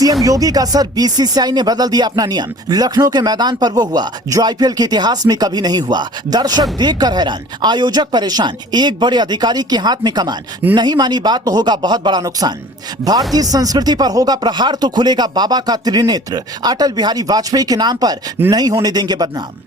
CM योगी का असर, BCCI ने बदल दिया अपना नियम। लखनऊ के मैदान पर वो हुआ जो आईपीएल के इतिहास में कभी नहीं हुआ। दर्शक देखकर हैरान, आयोजक परेशान, एक बड़े अधिकारी के हाथ में कमान। नहीं मानी बात तो होगा बहुत बड़ा नुकसान। भारतीय संस्कृति पर होगा प्रहार तो खुलेगा बाबा का त्रिनेत्र। अटल बिहारी वाजपेयी के नाम पर नहीं होने देंगे बदनाम।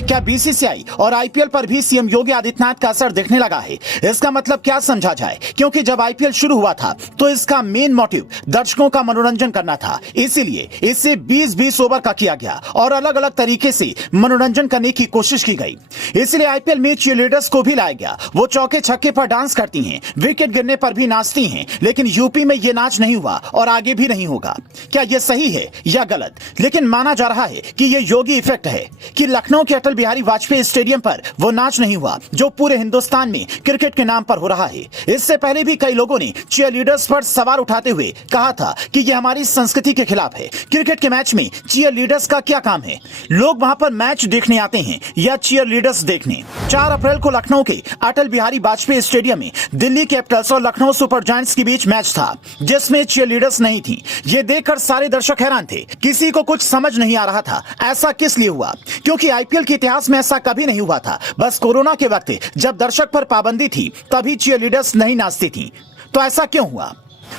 क्या बीसीसीआई और आईपीएल पर भी सीएम योगी आदित्यनाथ का असर दिखने लगा है? इसका मतलब क्या समझा जाए? क्योंकि जब आईपीएल शुरू हुआ था तो इसका मेन मोटिव दर्शकों का मनोरंजन करना था, इसीलिए इसे 20-20 ओवर का किया गया और अलग अलग तरीके से मनोरंजन करने की कोशिश की गई। इसलिए आईपीएल में चीयरलीडर्स को भी लाया गया। वो चौके छक्के पर डांस करती हैं, विकेट गिरने पर भी नाचती हैं, लेकिन यूपी में ये नाच नहीं हुआ और आगे भी नहीं होगा। क्या ये सही है या गलत? लेकिन माना जा रहा है कि ये योगी इफेक्ट है कि लखनऊ के अटल बिहारी वाजपेयी स्टेडियम पर वो नाच नहीं हुआ जो पूरे हिंदुस्तान में क्रिकेट के नाम पर हो रहा है। इससे पहले भी कई लोगों ने चीयरलीडर्स पर सवाल उठाते हुए कहा था कि ये हमारी संस्कृति के खिलाफ है। क्रिकेट के मैच में चीयरलीडर्स का क्या काम है? लोग वहां पर मैच देखने आते हैं या चीयरलीडर्स देखने? 4 अप्रैल को लखनऊ के अटल बिहारी वाजपेयी स्टेडियम में दिल्ली कैपिटल्स और लखनऊ सुपर जायंट्स के बीच मैच था जिसमें चीयरलीडर्स नहीं थी। ये देखकर सारे दर्शक हैरान थे। किसी को कुछ समझ नहीं आ रहा था ऐसा किस लिए हुआ, क्योंकि आईपीएल के इतिहास में ऐसा कभी नहीं हुआ था। बस कोरोना के वक्त जब दर्शक पर पाबंदी थी तभी चीयरलीडर्स नहीं नाचती थी। तो ऐसा क्यों हुआ?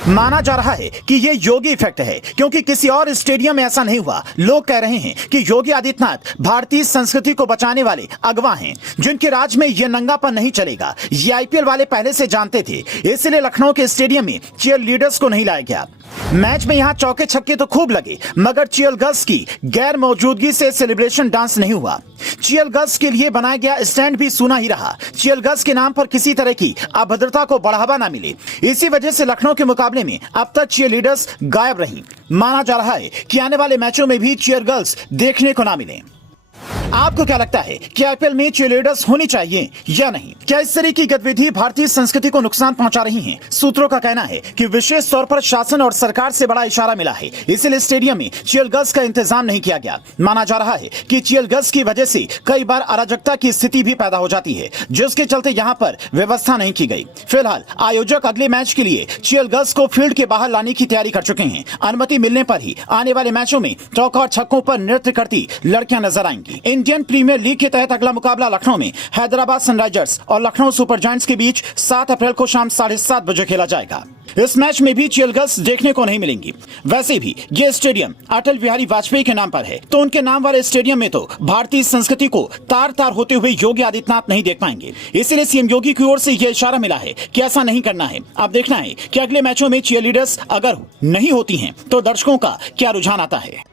माना जा रहा है कि ये योगी इफेक्ट है, क्योंकि किसी और स्टेडियम में ऐसा नहीं हुआ। लोग कह रहे हैं कि योगी आदित्यनाथ भारतीय संस्कृति को बचाने वाले अगवा हैं, जिनके राज में ये नंगापन नहीं चलेगा। ये आईपीएल वाले पहले से जानते थे, इसलिए लखनऊ के स्टेडियम में चीयरलीडर्स को नहीं लाया गया। मैच में यहां चौके छक्के तो खूब लगे, मगर चीयरगर्ल्स की गैर मौजूदगी से सेलिब्रेशन डांस नहीं हुआ। चीयरगर्ल्स के लिए बनाया गया स्टैंड भी सूना ही रहा। चीयरगर्ल्स के नाम पर किसी तरह की अभद्रता को बढ़ावा ना मिले, इसी वजह से लखनऊ के मुकाबले में अब तक चीयरलीडर्स गायब रहीं। माना जा रहा है कि आने वाले मैचों में भी चीयरगर्ल्स देखने को ना मिले। आपको क्या लगता है कि आईपीएल में चीयरलीडर्स होनी चाहिए या नहीं? क्या इस तरह की गतिविधि भारतीय संस्कृति को नुकसान पहुंचा रही है? सूत्रों का कहना है कि विशेष तौर पर शासन और सरकार से बड़ा इशारा मिला है, इसलिए स्टेडियम में चीयरगर्ल्स का इंतजाम नहीं किया गया। माना जा रहा है कि चीयरगर्ल्स की वजह से कई बार अराजकता की स्थिति भी पैदा हो जाती है, जिसके चलते यहाँ पर व्यवस्था नहीं की गई। फिलहाल आयोजक अगले मैच के लिए चीयरगर्ल्स को फील्ड के बाहर लाने की तैयारी कर चुके हैं। अनुमति मिलने पर ही आने वाले मैचों में चौका और छक्कों पर नृत्य करती लड़कियां नजर आएंगी। इंडियन प्रीमियर लीग के तहत अगला मुकाबला लखनऊ में हैदराबाद सनराइजर्स और लखनऊ सुपर जायंट्स के बीच 7 अप्रैल को शाम 7:30 बजे खेला जाएगा। इस मैच में भी चीयरगर्ल्स देखने को नहीं मिलेंगी। वैसे भी ये स्टेडियम अटल बिहारी वाजपेयी के नाम पर है, तो उनके नाम वाले स्टेडियम में तो भारतीय संस्कृति को तार तार होते हुए योगी आदित्यनाथ नहीं देख पाएंगे। इसीलिए सीएम योगी की ओर से यह इशारा मिला है कि ऐसा नहीं करना है। अब देखना है कि अगले मैचों में चीयरलीडर्स अगर नहीं होती हैं तो दर्शकों का क्या रुझान आता है।